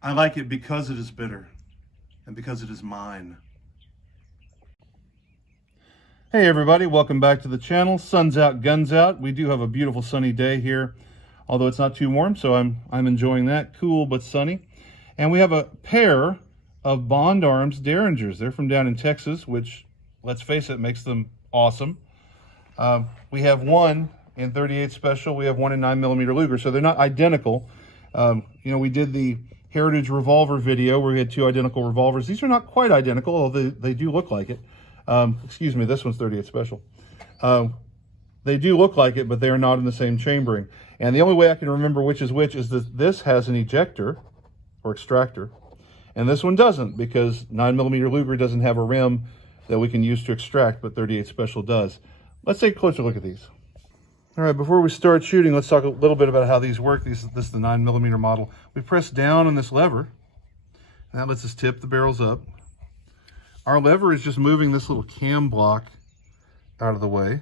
I like it because it is bitter and because it is mine. Hey everybody, welcome back to the channel. Sun's out, guns out. We do have a beautiful sunny day here, although it's not too warm, so I'm enjoying that. Cool but sunny. And we have a pair of Bond Arms Derringers. They're from down in Texas, which, let's face it, makes them awesome. We have one in 38 Special. We have one in 9mm Luger, so they're not identical. You know, we did the Heritage Revolver video where we had two identical revolvers. These are not quite identical, although they do look like it. Excuse me, this one's 38 Special. They do look like it, but they are not in the same chambering. And the only way I can remember which is that this has an ejector or extractor, and this one doesn't, because 9mm Luger doesn't have a rim that we can use to extract, but 38 Special does. Let's take a closer look at these. All right, before we start shooting, let's talk a little bit about how these work. This is the 9mm model. We press down on this lever, and that lets us tip the barrels up. Our lever is just moving this little cam block out of the way.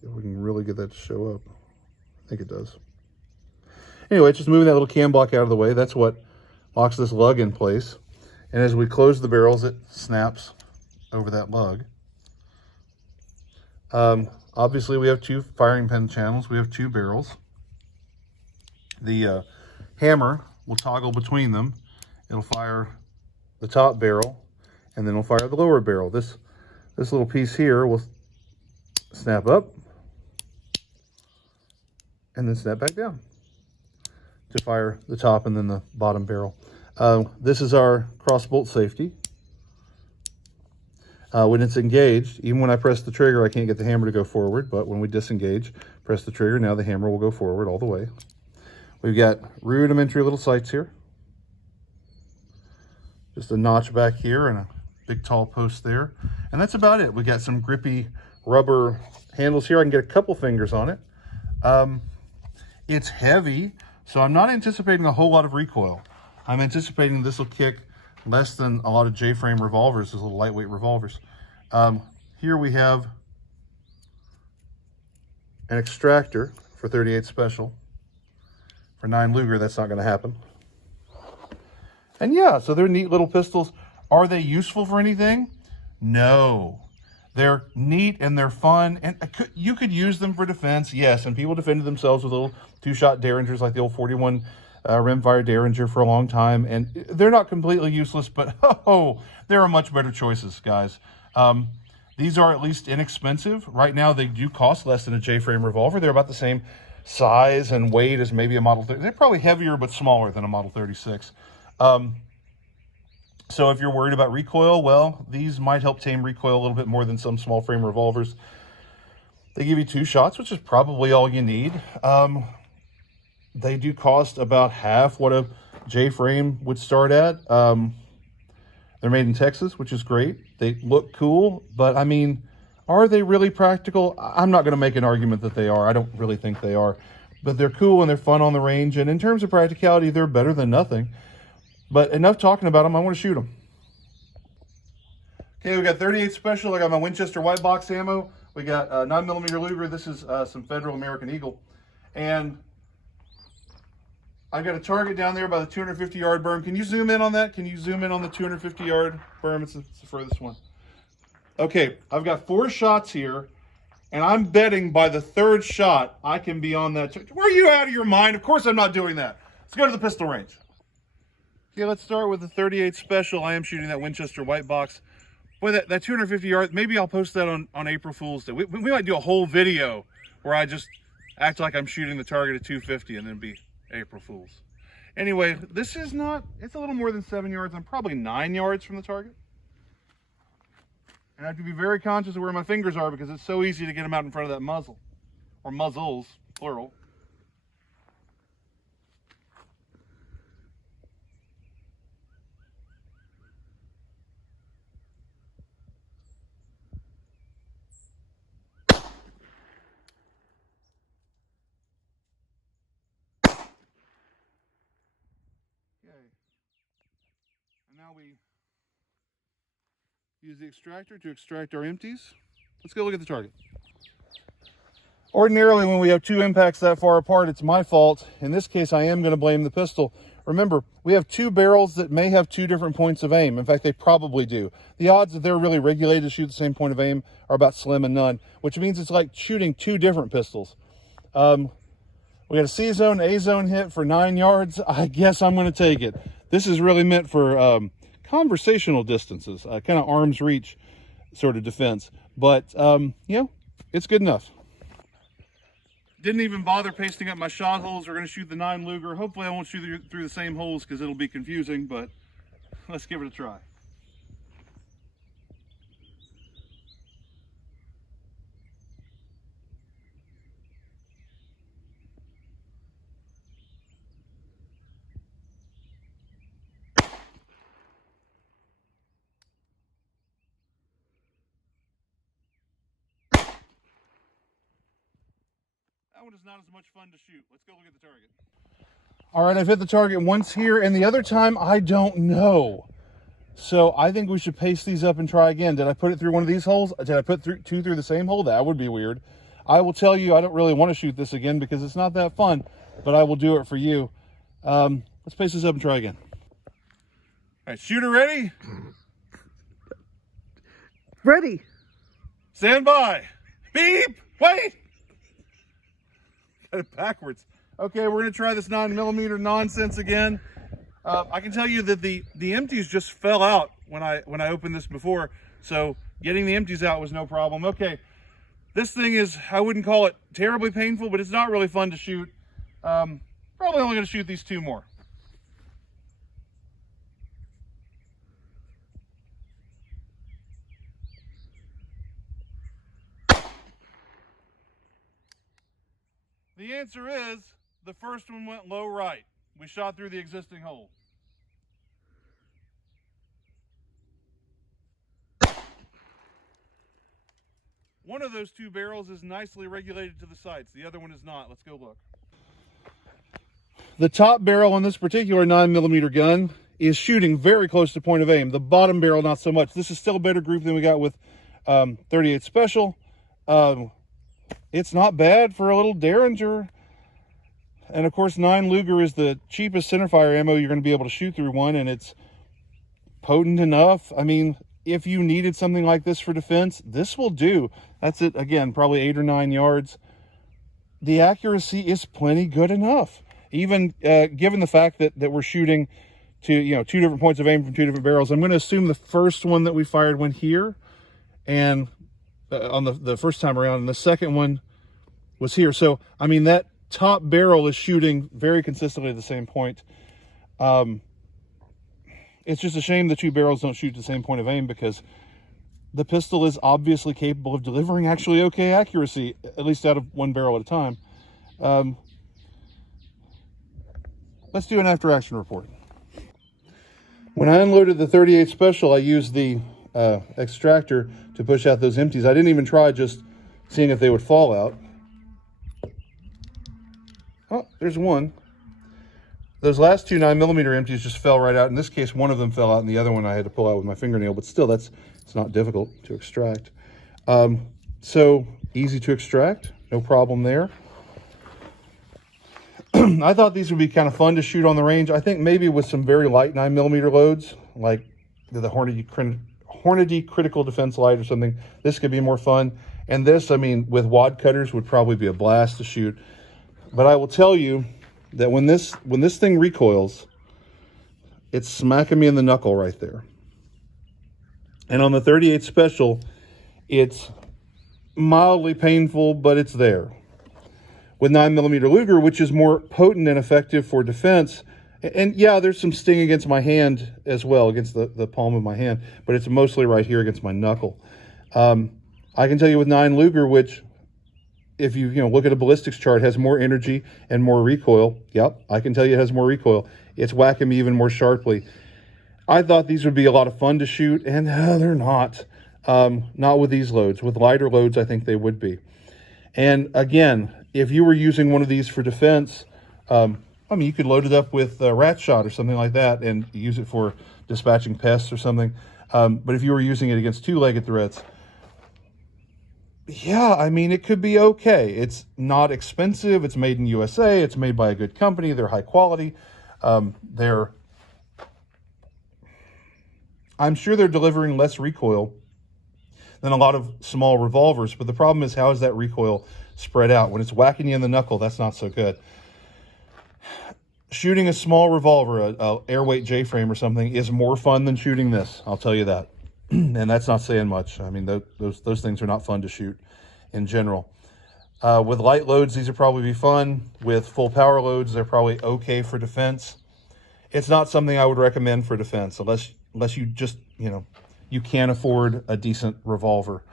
See if we can really get that to show up. I think it does. Anyway, it's just moving that little cam block out of the way. That's what locks this lug in place. And as we close the barrels, it snaps over that lug. Obviously, we have two firing pin channels. We have two barrels. The hammer will toggle between them. It'll fire the top barrel, and then it'll fire the lower barrel. This little piece here will snap up, and then snap back down to fire the top and then the bottom barrel. This is our cross bolt safety. When it's engaged, even when I press the trigger, I can't get the hammer to go forward, but when we disengage, press the trigger, now the hammer will go forward all the way. We've got rudimentary little sights here. Just a notch back here and a big tall post there. And that's about it. We got some grippy rubber handles here. I can get a couple fingers on it. It's heavy, so I'm not anticipating a whole lot of recoil. I'm anticipating this will kick less than a lot of J-frame revolvers, those little lightweight revolvers. Here we have an extractor for 38 Special. For 9 Luger, that's not going to happen. And yeah, so they're neat little pistols. Are they useful for anything? No. They're neat and they're fun, and you could use them for defense, yes, and people defended themselves with little two-shot Derringers like the old 41 rimfire Derringer for a long time, and they're not completely useless, but oh, there are much better choices, guys. These are at least inexpensive. Right now, they do cost less than a J-frame revolver. They're about the same size and weight as maybe a Model 30. They're probably heavier but smaller than a Model 36. So if you're worried about recoil, well, these might help tame recoil a little bit more than some small frame revolvers. They give you 2 shots, which is probably all you need. They do cost about half what a J-frame would start at. They're made in Texas, which is great. They look cool, but I mean, are they really practical? I'm not going to make an argument that they are. I don't really think they are. But they're cool and they're fun on the range. And in terms of practicality, they're better than nothing. But enough talking about them. I want to shoot them. Okay, we got 38 Special. I got my Winchester white box ammo. We got 9mm Luger. This is some Federal American Eagle. And I got a target down there by the 250-yard berm. Can you zoom in on that? Can you zoom in on the 250-yard berm? It's the furthest one. Okay, I've got 4 shots here, and I'm betting by the 3rd shot, I can be on that. Were you out of your mind? Of course I'm not doing that. Let's go to the pistol range. Okay, let's start with the 38 Special. I am shooting that Winchester white box. Boy, that 250 yards, maybe I'll post that on April Fool's Day. We might do a whole video where I just act like I'm shooting the target at 250 and then be April Fool's. Anyway, this is not, it's a little more than 7 yards. I'm probably 9 yards from the target. And I have to be very conscious of where my fingers are because it's so easy to get them out in front of that muzzle. Or muzzles, plural. And now we use the extractor to extract our empties. Let's go look at the target. Ordinarily, when we have two impacts that far apart, it's my fault. In this case, I am going to blame the pistol. Remember, we have two barrels that may have two different points of aim. In fact, they probably do. The odds that they're really regulated to shoot the same point of aim are about slim and none, which means it's like shooting two different pistols. We got a C-zone, A-zone hit for 9 yards. I guess I'm going to take it. This is really meant for conversational distances, kind of arm's reach sort of defense. But, you know, it's good enough. Didn't even bother pasting up my shot holes. We're going to shoot the 9 Luger. Hopefully I won't shoot through the same holes because it'll be confusing, but let's give it a try. That one is not as much fun to shoot. Let's go look at the target. All right, I've hit the target once here, and the other time, I don't know. So I think we should paste these up and try again. Did I put it through one of these holes? Did I put two through the same hole? That would be weird. I will tell you, I don't really want to shoot this again because it's not that fun, but I will do it for you. Let's paste this up and try again. All right, shooter ready? Ready. Stand by. Beep. Wait. Got it backwards. Okay, we're going to try this 9mm nonsense again. I can tell you that the empties just fell out when I opened this before, so getting the empties out was no problem. Okay, this thing is, I wouldn't call it terribly painful, but it's not really fun to shoot. Probably only going to shoot these two more. The answer is, the first one went low right. We shot through the existing hole. One of those two barrels is nicely regulated to the sights. The other one is not. Let's go look. The top barrel on this particular 9mm gun is shooting very close to point of aim. The bottom barrel, not so much. This is still a better group than we got with 38 Special. It's not bad for a little Derringer. And of course, 9 Luger is the cheapest centerfire ammo you're going to be able to shoot through one, and it's potent enough. I mean, if you needed something like this for defense, this will do. That's it, again, probably 8 or 9 yards. The accuracy is plenty good enough. Even given the fact that we're shooting to, you know, two different points of aim from two different barrels. I'm going to assume the first one that we fired went here, and on the first time around, and the second one was here. So, I mean, that top barrel is shooting very consistently at the same point. It's just a shame the two barrels don't shoot the same point of aim, because the pistol is obviously capable of delivering actually okay accuracy, at least out of one barrel at a time. Let's do an after action report. When I unloaded the 38 Special, I used the extractor to push out those empties. I didn't even try just seeing if they would fall out. Oh, there's one. Those last two 9mm empties just fell right out. In this case, one of them fell out, and the other one I had to pull out with my fingernail, but still, it's not difficult to extract. So easy to extract, no problem there. I thought these would be kind of fun to shoot on the range. I think maybe with some very light 9mm loads, like the Hornady Critical Defense Light or something, this could be more fun. And this, I mean, with wad cutters would probably be a blast to shoot. But I will tell you that when this thing recoils, it's smacking me in the knuckle right there. And on the 38 Special, it's mildly painful, but it's there. With 9mm Luger, which is more potent and effective for defense, and yeah, there's some sting against my hand as well, against the palm of my hand, but it's mostly right here against my knuckle. I can tell you with 9 Luger, which, if you look at a ballistics chart, has more energy and more recoil. Yep, I can tell you it has more recoil. It's whacking me even more sharply. I thought these would be a lot of fun to shoot, and they're not. Not with these loads. With lighter loads, I think they would be. And again, if you were using one of these for defense, I mean, you could load it up with a rat shot or something like that and use it for dispatching pests or something. But if you were using it against two-legged threats, yeah, I mean, it could be okay. It's not expensive. It's made in USA. It's made by a good company. They're high quality. I'm sure they're delivering less recoil than a lot of small revolvers, but the problem is, how is that recoil spread out? When it's whacking you in the knuckle, that's not so good. Shooting a small revolver, a airweight J-frame or something, is more fun than shooting this. I'll tell you that. And that's not saying much. I mean, those things are not fun to shoot in general. With light loads, these would probably be fun. With full power loads, they're probably okay for defense. It's not something I would recommend for defense unless you just, you can't afford a decent revolver,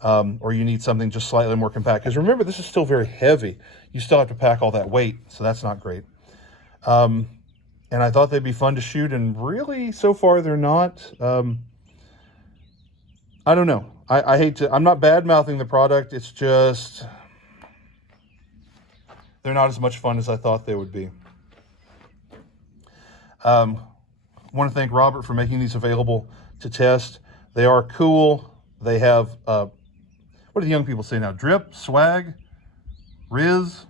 or you need something just slightly more compact. Because remember, this is still very heavy. You still have to pack all that weight, so that's not great. And I thought they'd be fun to shoot, and really, so far, they're not. I don't know. I hate to, I'm not bad-mouthing the product. It's just, they're not as much fun as I thought they would be. I want to thank Robert for making these available to test. They are cool. They have, what do the young people say now? Drip, swag, Riz?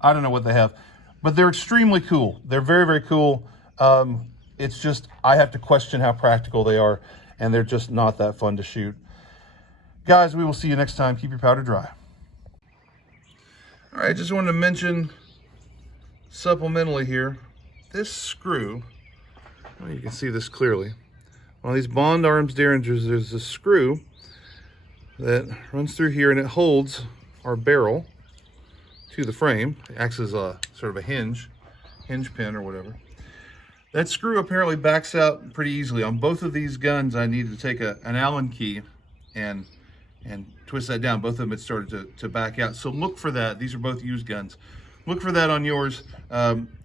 I don't know what they have, but they're extremely cool. They're very, very cool. It's just, I have to question how practical they are, and they're just not that fun to shoot. Guys, we will see you next time. Keep your powder dry. All right, just wanted to mention supplementally here, this screw, well, you can see this clearly. On these Bond Arms Derringers, there's a screw that runs through here, and it holds our barrel to the frame. It acts as a sort of a hinge pin or whatever. That screw apparently backs out pretty easily. On both of these guns, I needed to take an Allen key and twist that down. Both of them had started to back out. So look for that. These are both used guns. Look for that on yours.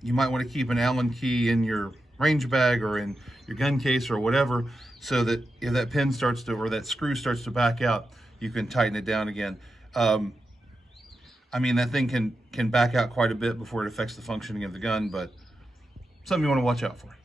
You might want to keep an Allen key in your range bag or in your gun case or whatever, so that if that pin starts to, or that screw starts to back out, you can tighten it down again. I mean, that thing can back out quite a bit before it affects the functioning of the gun, but something you want to watch out for.